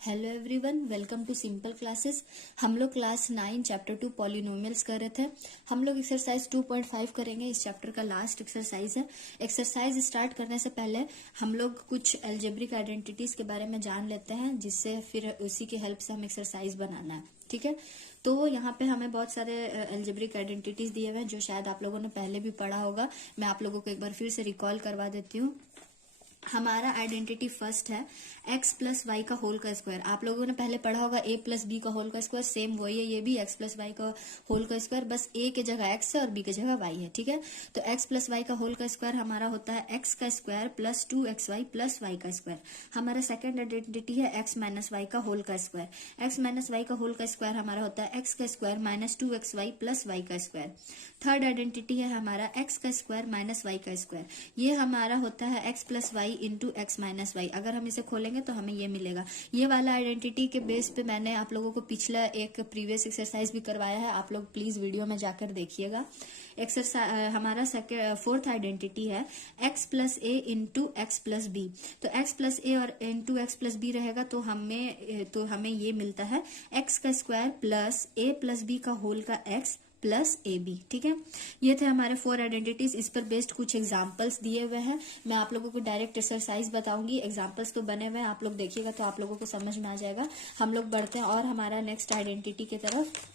Hello everyone, welcome to simple classes. हम लोग class 9 chapter 2 polynomials कर रहे थे। हम लोग एक्सरसाइज 2.5 करेंगे। इस चैप्टर का लास्ट एक्सरसाइज है। एक्सरसाइज स्टार्ट करने से पहले हम लोग कुछ अलजेब्रिक आइडेंटिटीज के बारे में जान लेते हैं, जिससे फिर उसी की हेल्प से हम एक्सरसाइज बनाना है। ठीक है, तो यहाँ पे हमें बहुत सारे अलजेब्रिक आइडेंटिटीज दिए हुए हैं जो शायद आप लोगों ने पहले भी पढ़ा होगा। मैं आप लोगों को एक बार फिर से रिकॉल करवा देती हूँ। हमारा आइडेंटिटी फर्स्ट है x प्लस वाई का होल का स्क्वायर। आप लोगों ने पहले पढ़ा होगा a प्लस बी का होल का स्क्वायर, सेम वही है ये भी, x प्लस वाई का होल का स्क्वायर, बस a के जगह x है और b के जगह y है। ठीक है, तो x प्लस वाई का होल का स्क्वायर हमारा होता है x का square plus 2xy plus y का स्क्वायर। हमारा सेकंड आइडेंटिटी है x माइनस वाई का होल का स्क्वायर। x माइनस वाई का होल का स्क्वायर हमारा होता है x का square minus 2xy plus y का स्क्वायर। थर्ड आइडेंटिटी है हमारा x का स्क्वायर माइनस y का स्क्वायर। ये हमारा होता है x plus y into x minus y. अगर हम इसे खोलेंगे तो हमें ये मिलेगा। ये वाला आइडेंटिटी के बेस पे मैंने आप लोगों को पिछला एक प्रीवियस एक्सरसाइज भी करवाया है, आप लोग प्लीज वीडियो में जाकर देखिएगा। एक्सरसाइज हमारा फोर्थ आइडेंटिटी है x plus a into x plus b. तो x प्लस ए और इंटू एक्स प्लस बी रहेगा तो हमें ये मिलता है x का square plus a plus b का होल का x प्लस ए बी। ठीक है, ये थे हमारे 4 आइडेंटिटीज। इस पर बेस्ड कुछ एग्जांपल्स दिए हुए हैं। मैं आप लोगों को डायरेक्ट एक्सरसाइज बताऊंगी, एग्जांपल्स तो बने हुए हैं, आप लोग देखिएगा तो आप लोगों को समझ में आ जाएगा। हम लोग बढ़ते हैं और हमारा नेक्स्ट आइडेंटिटी की तरफ।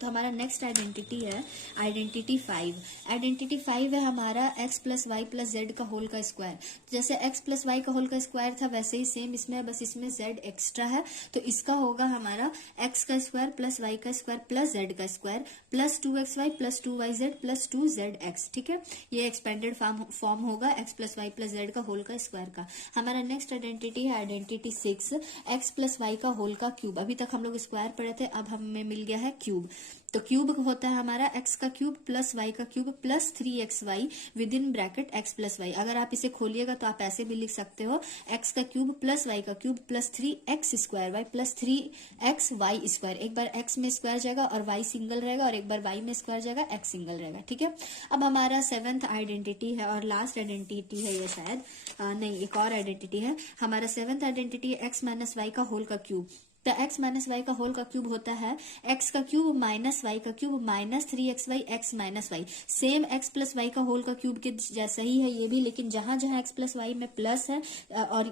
तो हमारा नेक्स्ट आइडेंटिटी है आइडेंटिटी 5। आइडेंटिटी 5 है हमारा x plus y plus z का होल का स्क्वायर। जैसे x प्लस वाई का होल का स्क्वायर था वैसे ही सेम इसमें, बस इसमें z एक्स्ट्रा है, तो इसका होगा हमारा x का स्क्वायर प्लस y का स्क्वायर प्लस z का square plus 2xy plus 2yz plus 2zx। ठीक है, ये एक्सपेंडेड फॉर्म होगा x plus y plus z का होल का स्क्वायर का। हमारा नेक्स्ट आइडेंटिटी है आइडेंटिटी 6, x प्लस वाई का होल का क्यूब। अभी तक हम लोग स्क्वायर पढ़े थे, अब हमें मिल गया है क्यूब। तो क्यूब होता है हमारा x का क्यूब प्लस y का cube plus 3xy within bracket x plus y. अगर आप इसे खोलिएगा तो आप ऐसे भी लिख सकते हो x का क्यूब प्लस y का cube plus 3x square y plus 3x y square. एक बार x में स्क्वायर जाएगा और y सिंगल रहेगा, और एक बार y में स्क्वायर जाएगा x सिंगल रहेगा। ठीक है, अब हमारा 7th आइडेंटिटी है और लास्ट आइडेंटिटी है ये शायद, नहीं एक और आइडेंटिटी है। हमारा 7th आइडेंटिटी है x माइनस वाई का होल का क्यूब। तो x माइनस वाई का होल का क्यूब होता है x का क्यूब माइनस वाई का cube minus 3xy x minus y. Same x plus y का होल का क्यूब के जैसा ही है ये भी, लेकिन जहां जहां x प्लस वाई में प्लस है और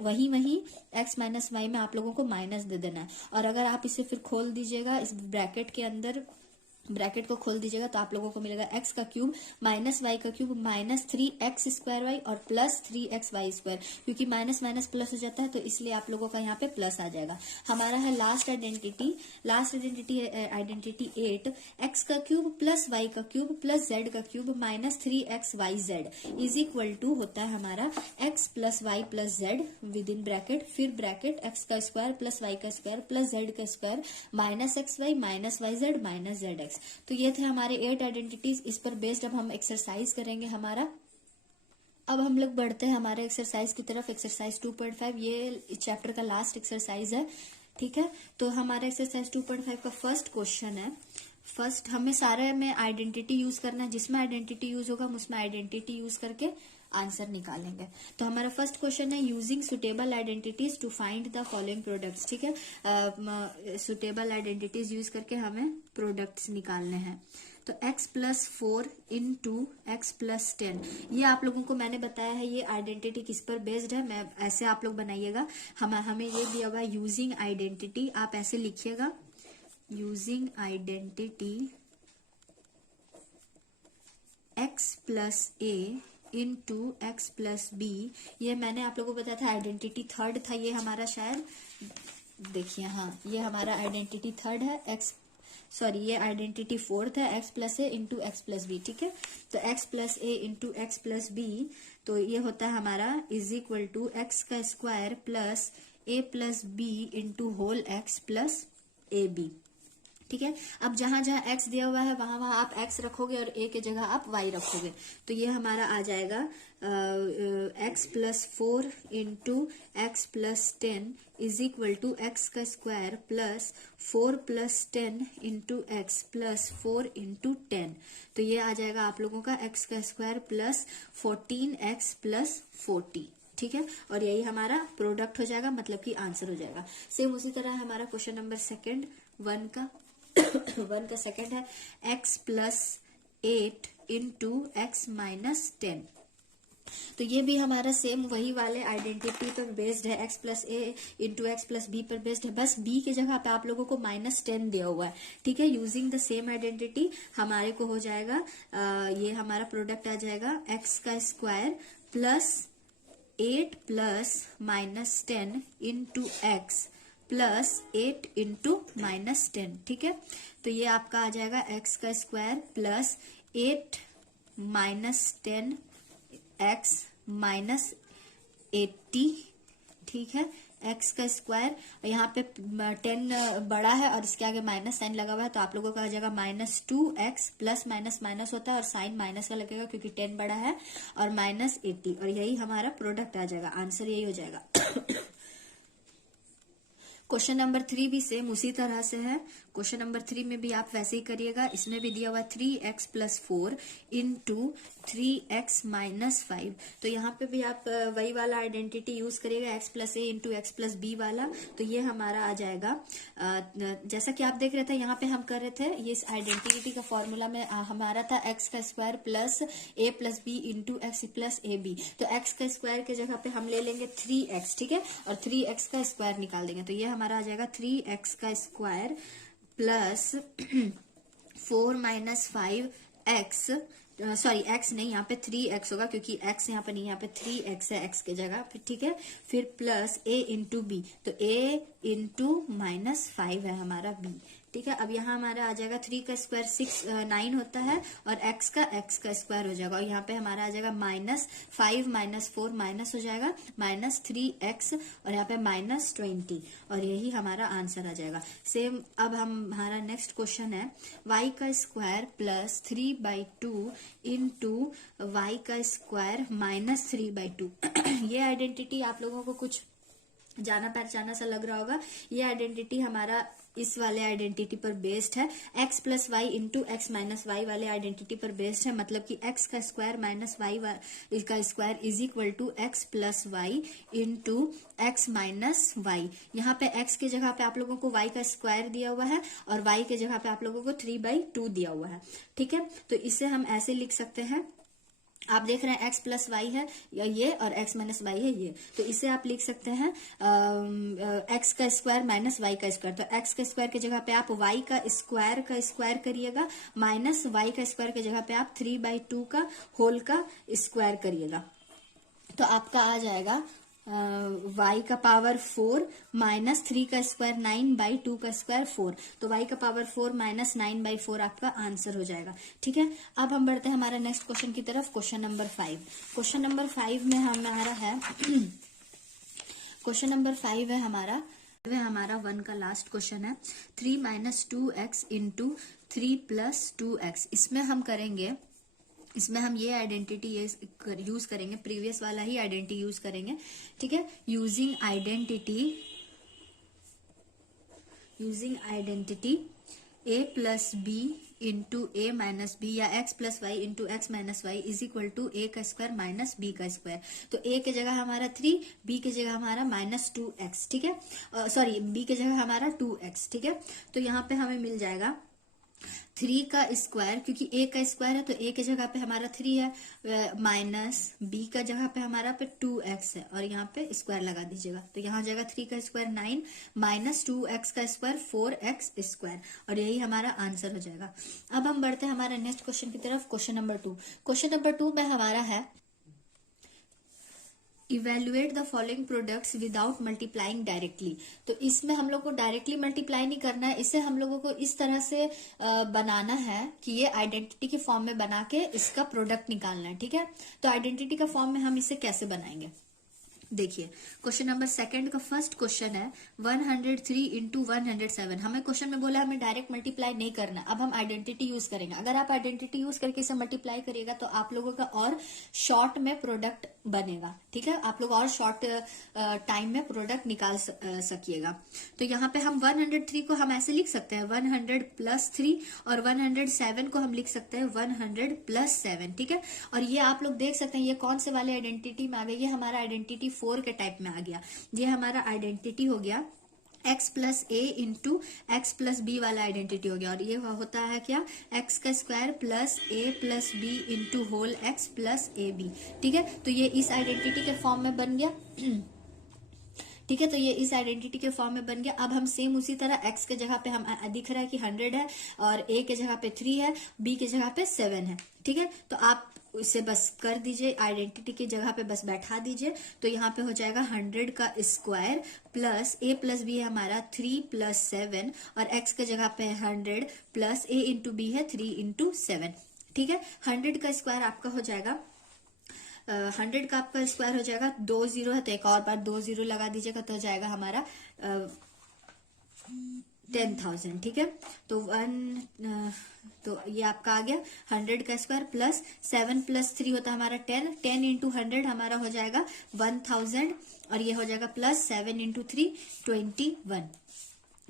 वही वही x माइनस वाई में आप लोगों को माइनस दे देना है। और अगर आप इसे फिर खोल दीजिएगा इस ब्रैकेट के अंदर, ब्रैकेट को खोल दीजिएगा तो आप लोगों को मिलेगा x का क्यूब माइनस वाई का cube minus 3x square y और प्लस 3x वाई स्क्वायर। क्योंकि माइनस माइनस प्लस हो जाता है तो इसलिए आप लोगों का यहाँ पे प्लस आ जाएगा। हमारा है लास्ट आइडेंटिटी है आइडेंटिटी 8, x का क्यूब प्लस वाई का क्यूब प्लस z का cube minus 3xyz is equal to होता है हमारा x plus y plus z within bracket, फिर ब्रैकेट x का स्क्वायर प्लस वाई का स्क्वायर प्लस z का square minus x y minus y z minus z x. तो ये थे हमारे 8 आइडेंटिटीज। इस पर बेस्ड अब हम एक्सरसाइज करेंगे हमारा। अब हम लोग बढ़ते हैं हमारे एक्सरसाइज की तरफ। एक्सरसाइज 2.5 ये चैप्टर का लास्ट एक्सरसाइज है। ठीक है, तो हमारा एक्सरसाइज 2.5 का फर्स्ट क्वेश्चन है। फर्स्ट हमें सारे में आइडेंटिटी यूज करना है, जिसमें आइडेंटिटी यूज होगा हम उसमें आइडेंटिटी यूज करके आंसर निकालेंगे। तो हमारा फर्स्ट क्वेश्चन है using suitable identities to find the following products. ठीक है, सुटेबल आइडेंटिटीज यूज करके हमें प्रोडक्ट्स निकालने हैं। तो x plus 4 into x plus 10, ये आप लोगों को मैंने बताया है ये आइडेंटिटी किस पर बेस्ड है। मैं ऐसे आप लोग बनाइएगा, हमें ये दिया होगा यूजिंग आइडेंटिटी, आप ऐसे लिखिएगा using identity x plus a into x plus b. ये मैंने आप लोगों को बताया था आइडेंटिटी थर्ड था ये हमारा शायद, देखिए हाँ ये हमारा आइडेंटिटी थर्ड है। ये आइडेंटिटी फोर्थ है x plus a into x plus b. ठीक है, तो x plus a into x plus b, तो ये होता है हमारा इज इक्वल टू एक्स का square plus a plus b into whole x plus a b. ठीक है, अब जहां जहां x दिया हुआ है वहां वहां आप x रखोगे और a के जगह आप y रखोगे। तो ये हमारा आ जाएगा x plus 4 into x plus 10 is equal to x का square plus 4 plus 10 into x plus 4 into 10। तो ये आ जाएगा आप लोगों का x का स्क्वायर प्लस 14x प्लस 40। ठीक है, और यही हमारा प्रोडक्ट हो जाएगा, मतलब कि आंसर हो जाएगा। सेम उसी तरह हमारा क्वेश्चन नंबर सेकंड 1 का 1 का सेकंड है x plus 8 into x minus 10। तो ये भी हमारा सेम वही वाले आइडेंटिटी पर बेस्ड है, x plus a into x plus B पर बेस्ड है, बस b के जगह पे आप लोगों को -10 दिया हुआ है, ठीक है। यूजिंग द सेम आइडेंटिटी हमारे को हो जाएगा ये हमारा प्रोडक्ट आ जाएगा x का square plus 8 plus -10 into x plus 8 into -10, ठीक है। तो ये आपका आ जाएगा x का स्क्वायर प्लस 8 -10 x माइनस 80, ठीक है, x का स्क्वायर, यहाँ पे 10 बड़ा है और इसके आगे माइनस साइन लगा हुआ है, तो आप लोगों का आ जाएगा -2x प्लस माइनस माइनस होता है और साइन माइनस का लगेगा क्योंकि 10 बड़ा है, और -80, और यही हमारा प्रोडक्ट आ जाएगा, आंसर यही हो जाएगा। क्वेश्चन नंबर 3 भी सेम उसी तरह से है। क्वेश्चन नंबर 3 में भी आप वैसे ही करिएगा। इसमें भी दिया हुआ 3x plus 4 into 3x minus 5। तो यहाँ पे भी आप वही वाला आइडेंटिटी यूज करिएगा, x plus a into x plus b वाला। तो ये हमारा आ जाएगा जैसा कि आप देख रहे थे यहाँ पे हम कर रहे थे, ये इस आइडेंटिटी का फॉर्मूला में हमारा था x का square plus a plus b into x plus a b. तो x का स्क्वायर के जगह पे हम ले लेंगे 3x, ठीक है, और 3x का स्क्वायर निकाल देंगे। तो ये हमारा आ जाएगा 3x का square plus 4 minus 5x, sorry x नहीं, यहाँ पे 3x होगा क्योंकि x यहाँ पे नहीं, यहाँ पे 3x है x के जगह, ठीक है। फिर प्लस a इंटू बी, तो a इंटू -5 है हमारा b, ठीक है। अब यहाँ हमारा आ जाएगा 3 का स्क्वायर 9 होता है, और x का स्क्वायर हो जाएगा, और यहाँ पे हमारा आ जाएगा -5 -4 माइनस हो जाएगा -3x, और यहाँ पे -20, और यही हमारा आंसर आ जाएगा। सेम अब हमारा नेक्स्ट क्वेश्चन है y का स्क्वायर प्लस 3/2 इंटू वाई का स्क्वायर -3/2। ये आइडेंटिटी आप लोगों को कुछ जाना पहचाना सा लग रहा होगा। ये आइडेंटिटी हमारा इस वाले आइडेंटिटी पर बेस्ड है, x plus y into x minus y वाले आइडेंटिटी पर बेस्ड है, मतलब कि x का स्क्वायर माइनस वाई का square is equal to x plus y into x minus y. यहाँ पे x की जगह पे आप लोगों को y का स्क्वायर दिया हुआ है, और y के जगह पे आप लोगों को 3/2 दिया हुआ है, ठीक है। तो इसे हम ऐसे लिख सकते हैं, आप देख रहे हैं x प्लस वाई है ये, और x माइनस वाई है ये, तो इसे आप लिख सकते हैं x का स्क्वायर माइनस वाई का स्क्वायर। तो x के स्क्वायर की जगह पे आप y का स्क्वायर करिएगा, माइनस वाई का स्क्वायर की जगह पे आप 3/2 का होल का स्क्वायर करिएगा। तो आपका आ जाएगा y का पावर 4 माइनस 3 का स्क्वायर 9/2 का स्क्वायर 4। तो y का पावर 4 माइनस 9/4 आपका आंसर हो जाएगा, ठीक है। अब हम बढ़ते हैं हमारा नेक्स्ट क्वेश्चन की तरफ, क्वेश्चन नंबर 5। क्वेश्चन नंबर 5 में हमारा है क्वेश्चन नंबर 5 है हमारा 1 का लास्ट क्वेश्चन है 3 minus 2x into 3 plus 2x। इसमें हम ये आइडेंटिटी यूज करेंगे, प्रीवियस वाला ही आइडेंटिटी यूज करेंगे, ठीक है। Using identity a plus b into a minus b, या x plus y into x minus y is equal to a का स्क्वायर माइनस b का स्क्वायर। तो a के जगह हमारा 3, b के जगह हमारा -2x, ठीक है, सॉरी b के जगह हमारा 2x, ठीक है। तो यहाँ पे हमें मिल जाएगा 3 का स्क्वायर, क्योंकि a का स्क्वायर है तो a के जगह पे हमारा 3 है, माइनस b का जगह पे हमारा पे 2x है, और यहाँ पे स्क्वायर लगा दीजिएगा। तो यहाँ जाएगा 3 का स्क्वायर 9 माइनस 2x का स्क्वायर 4x स्क्वायर, और यही हमारा आंसर हो जाएगा। अब हम बढ़ते हैं हमारे नेक्स्ट क्वेश्चन की तरफ, क्वेश्चन नंबर 2। क्वेश्चन नंबर 2 में हमारा है evaluate the following products without multiplying directly. तो इसमें हम लोग को डायरेक्टली मल्टीप्लाई नहीं करना है, इसे हम लोगों को इस तरह से बनाना है कि ये आइडेंटिटी के फॉर्म में बना के इसका प्रोडक्ट निकालना है, ठीक है। तो आइडेंटिटी का फॉर्म में हम इसे कैसे बनाएंगे, देखिए क्वेश्चन नंबर सेकंड का फर्स्ट क्वेश्चन है 103 इंटू 107। हमें क्वेश्चन में बोला हमें डायरेक्ट मल्टीप्लाई नहीं करना, अब हम आइडेंटिटी यूज करेंगे। अगर आप आइडेंटिटी यूज करके इसे मल्टीप्लाई करिएगा तो आप लोगों का और शॉर्ट में प्रोडक्ट बनेगा, ठीक है, आप लोग और शॉर्ट टाइम में प्रोडक्ट निकाल सकिएगा। तो यहाँ पे हम 103 को हम ऐसे लिख सकते हैं 100 प्लस 3 और 107 को हम लिख सकते हैं 100 प्लस 7, ठीक है। और ये आप लोग देख सकते हैं ये कौन से वाले आइडेंटिटी में आ गया, ये हमारा आइडेंटिटी 4 के टाइप में आ गया। ये हमारा आइडेंटिटी हो गया x plus a into x plus b वाला आइडेंटिटी हो गया। और ये होता है क्या, x का square plus a plus b into whole x plus a b, ठीक है। तो ये इस आइडेंटिटी के फॉर्म में बन गया, ठीक है। तो ये इस आइडेंटिटी के फॉर्म में बन गया। अब हम सेम उसी तरह x के जगह पे हम दिख रहा है कि 100 है और a के जगह पे 3 है, b के जगह पे 7 है, ठीक है। तो आप इसे बस कर दीजिए, आइडेंटिटी की जगह पे बस बैठा दीजिए। तो यहाँ पे हो जाएगा 100 का square plus a plus b है हमारा 3 प्लस 7 और x के जगह पे 100 प्लस a इंटू बी है 3 इंटू 7, ठीक है। 100 का स्क्वायर आपका हो जाएगा 100 का आपका स्क्वायर हो जाएगा 2 जीरो है तो एक और बार 2 जीरो लगा दीजिएगा तो हो जाएगा हमारा 10,000, ठीक है। तो ये आपका आ गया 100 का स्क्वायर प्लस 7 प्लस 3 होता है हमारा 10 इंटू 100 हमारा हो जाएगा 1000 और ये हो जाएगा प्लस 7 इंटू 3 21।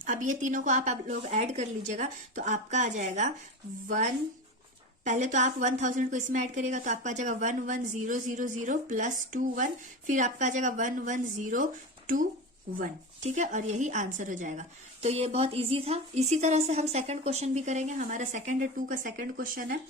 अब ये तीनों को आप लोग ऐड कर लीजिएगा तो आपका आ जाएगा पहले तो आप 1000 को इसमें ऐड करिएगा तो आपका आ जाएगा 11000 प्लस 21, फिर आपका आ जाएगा 11021, ठीक है। और यही आंसर हो जाएगा। तो ये बहुत इजी था। इसी तरह से हम सेकंड क्वेश्चन भी करेंगे। हमारा सेकंड 2 का सेकंड क्वेश्चन है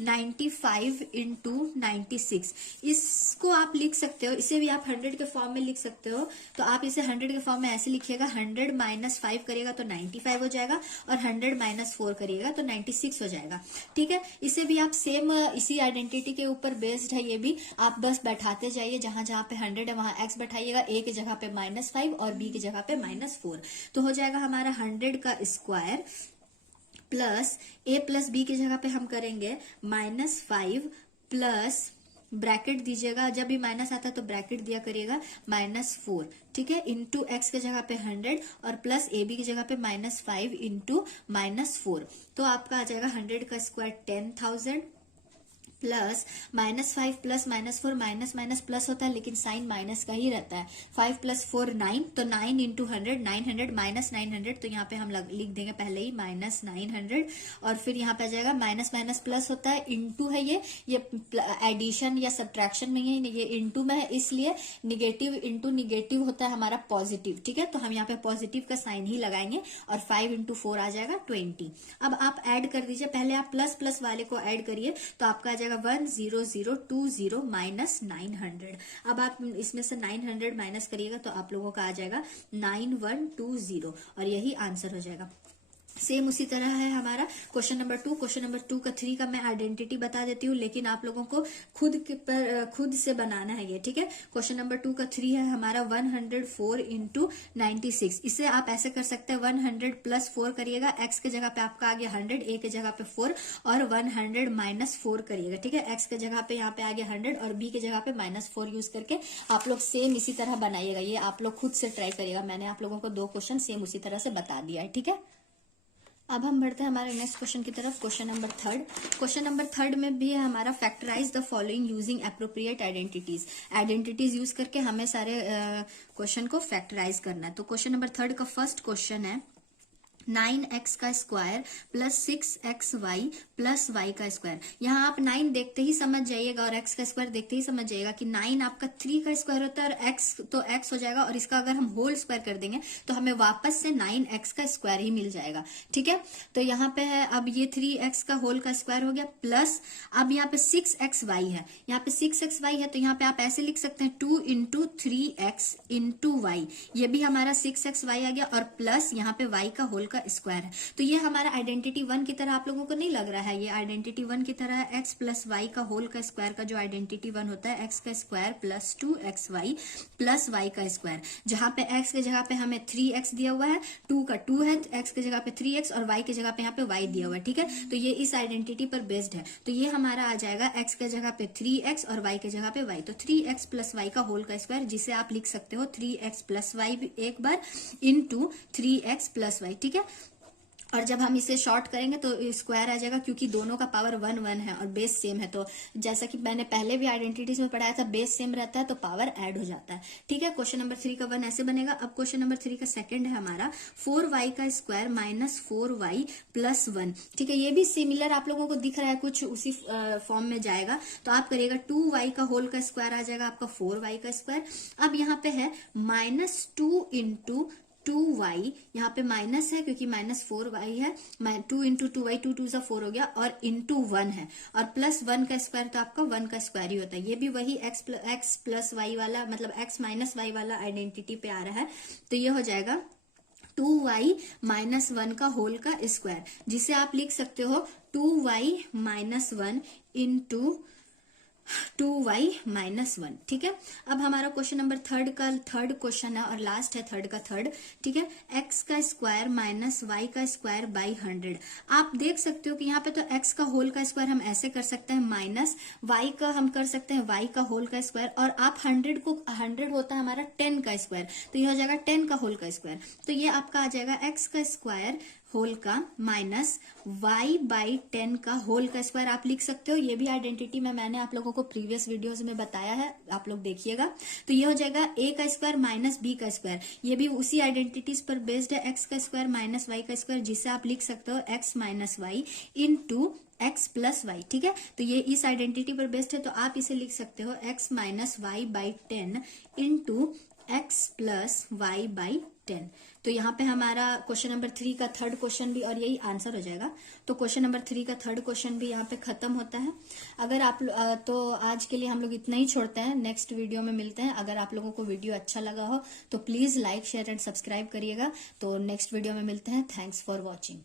95 इंटू 96। इसको आप लिख सकते हो, इसे भी आप 100 के फॉर्म में लिख सकते हो। तो आप इसे 100 के फॉर्म में ऐसे लिखिएगा 100 माइनस 5 करिएगा तो 95 हो जाएगा और 100 माइनस 4 करिएगा तो 96 हो जाएगा, ठीक है। इसे भी आप सेम इसी आइडेंटिटी के ऊपर बेस्ड है, ये भी आप बस बैठाते जाइए, जहां जहां पे 100 है वहां x बैठाइएगा, a की जगह पे -5 और b की जगह पे -4। तो हो जाएगा हमारा 100 का square plus a plus b की जगह पे हम करेंगे -5 प्लस ब्रैकेट दीजिएगा, जब भी माइनस आता है तो ब्रैकेट दिया करिएगा -4, ठीक है, इंटू एक्स के जगह पे 100 और प्लस ए बी की जगह पे -5 इंटू -4। तो आपका आ जाएगा 100 का square 10,000 plus -5 plus -4 minus minus plus होता है लेकिन साइन माइनस का ही रहता है। 5 प्लस 4 9, तो 9 इंटू 100 900 माइनस 900, तो यहाँ पे हम लिख देंगे पहले ही -900 और फिर यहाँ पे आ जाएगा माइनस माइनस प्लस होता है, इंटू है ये एडिशन या सब्ट्रैक्शन में है, ये इंटू में है इसलिए निगेटिव इंटू निगेटिव होता है हमारा पॉजिटिव, ठीक है। तो हम यहाँ पे पॉजिटिव का साइन ही लगाएंगे और 5 इंटू 4 आ जाएगा 20। अब आप ऐड कर दीजिए, पहले आप प्लस प्लस वाले को ऐड करिए तो आपका आ जाएगा 10020 माइनस 900। अब आप इसमें से 900 माइनस करिएगा तो आप लोगों का आ जाएगा 9120 और यही आंसर हो जाएगा। सेम उसी तरह है हमारा क्वेश्चन नंबर 2। क्वेश्चन नंबर 2 का 3 का मैं आइडेंटिटी बता देती हूँ लेकिन आप लोगों को खुद से बनाना है ये, ठीक है। क्वेश्चन नंबर 2 का 3 है हमारा 104 इंटू 96। इसे आप ऐसे कर सकते हैं 100 प्लस 4 करिएगा, एक्स के जगह पे आपका आ गया 100, ए के जगह पे 4 और 100 माइनस 4 करिएगा, ठीक है। एक्स के जगह पे यहाँ पे आ गया 100 और बी के जगह पे -4 यूज करके आप लोग सेम इसी तरह बनाइएगा। ये आप लोग खुद से ट्राई करिएगा, मैंने आप लोगों को 2 क्वेश्चन सेम उसी तरह से बता दिया है, ठीक है। अब हम बढ़ते हैं हमारे नेक्स्ट क्वेश्चन की तरफ। Question number 3। क्वेश्चन नंबर 3 में भी है हमारा factorise the following using appropriate identities use करके हमें सारे क्वेश्चन को फैक्टराइज करना है। तो क्वेश्चन नंबर 3 का फर्स्ट क्वेश्चन है 9x का square plus 6xy plus y का स्क्वायर। यहाँ आप 9 देखते ही समझ जाइएगा और x का स्क्वायर देखते ही समझ जाइएगा कि 9 आपका 3 का स्क्वायर होता है और x तो x हो जाएगा और इसका अगर हम होल स्क्वायर कर देंगे तो हमें वापस से 9x का स्क्वायर ही मिल जाएगा, ठीक है। तो यहाँ पे है अब ये 3x का होल का स्क्वायर हो गया प्लस अब यहाँ पे 6xy है, यहाँ पे 6xy है तो यहाँ पे आप ऐसे लिख सकते हैं 2 इंटू 3x इंटू वाई, ये भी हमारा 6xy आ गया और प्लस यहाँ पे y का होल का स्क्वायर है। तो ये हमारा आइडेंटिटी 1 की तरह आप लोगों को नहीं लग रहा है? ये आइडेंटिटी 1 की तरह है। एक्स प्लस वाई का होल का स्क्वायर का जो आइडेंटिटी 1 होता है, एक्स का square plus 2xy plus y का स्क्वायर, जहां पे एक्स के जगह पे हमें 3x दिया हुआ है, 2 का 2 है, एक्स के जगह पे 3x और वाई के जगह पे यहाँ पे y दिया हुआ है। ठीक है, तो ये इस आइडेंटिटी पर बेस्ड है। तो ये हमारा आ जाएगा x के जगह पे 3x और y के जगह पे y। तो 3x प्लस वाई का होल का स्क्वायर, जिसे आप लिख सकते हो 3x प्लस वाई एक bar into 3x plus y. ठीक है, और जब हम इसे शॉर्ट करेंगे तो स्क्वायर आ जाएगा, क्योंकि दोनों का पावर 1 1 है और बेस सेम है। तो जैसा कि मैंने पहले भी आइडेंटिटीज में पढ़ाया था, बेस सेम रहता है तो पावर ऐड हो जाता है। ठीक है, क्वेश्चन नंबर 3 का 1 ऐसे बनेगा। अब क्वेश्चन नंबर 3 का सेकंड है हमारा 4y का स्क्वायर माइनस 4y प्लस 1। ठीक है, ये भी सिमिलर आप लोगों को दिख रहा है, कुछ उसी फॉर्म में जाएगा। तो आप करिएगा 2y का होल का स्क्वायर आ जाएगा आपका 4y का स्क्वायर। अब यहाँ पे है माइनस 2 इंटू 2y, यहाँ पे माइनस है क्योंकि माइनस 4y है, 2 इंटू 2y, 2 2 4 हो गया, और इंटू 1 है, और प्लस 1 का स्क्वायर तो आपका 1 का स्क्वायर ही होता है। ये भी वही x प्लस वाई वाला, मतलब x माइनस वाई वाला आइडेंटिटी पे आ रहा है। तो ये हो जाएगा 2y माइनस 1 का होल का स्क्वायर, जिसे आप लिख सकते हो 2y minus 1 into 2y minus 1। ठीक है, अब हमारा क्वेश्चन नंबर थर्ड क्वेश्चन है और लास्ट है थर्ड का थर्ड। ठीक है, x का स्क्वायर माइनस वाई का स्क्वायर बाई 100। आप देख सकते हो कि यहाँ पे तो x का होल का स्क्वायर हम ऐसे कर सकते हैं, माइनस y का हम कर सकते हैं y का होल का स्क्वायर, और आप 100 होता है हमारा 10 का स्क्वायर, तो ये हो जाएगा 10 का होल का स्क्वायर। तो ये आपका आ जाएगा x का स्क्वायर होल का माइनस y बाई 10 का होल का स्क्वायर आप लिख सकते हो। ये भी आइडेंटिटी में मैंने आप लोगों को प्रीवियस वीडियोस में बताया है, आप लोग देखिएगा। तो ये हो जाएगा a का स्क्वायर माइनस b का स्क्वायर, ये भी उसी आइडेंटिटीज पर बेस्ड है। x का स्क्वायर माइनस y का स्क्वायर, जिसे आप लिख सकते हो x minus y into x plus y. ठीक है, तो ये इस आइडेंटिटी पर बेस्ड है, तो आप इसे लिख सकते हो x minus y by 10 into x plus y by 10। तो यहाँ पे हमारा क्वेश्चन नंबर 3 का थर्ड क्वेश्चन भी और यही आंसर हो जाएगा। तो क्वेश्चन नंबर 3 का थर्ड क्वेश्चन भी यहाँ पे खत्म होता है। अगर आप तो आज के लिए हम लोग इतना ही छोड़ते हैं, नेक्स्ट वीडियो में मिलते हैं। अगर आप लोगों को वीडियो अच्छा लगा हो तो please like share and subscribe करिएगा। तो नेक्स्ट वीडियो में मिलते हैं। Thanks for watching.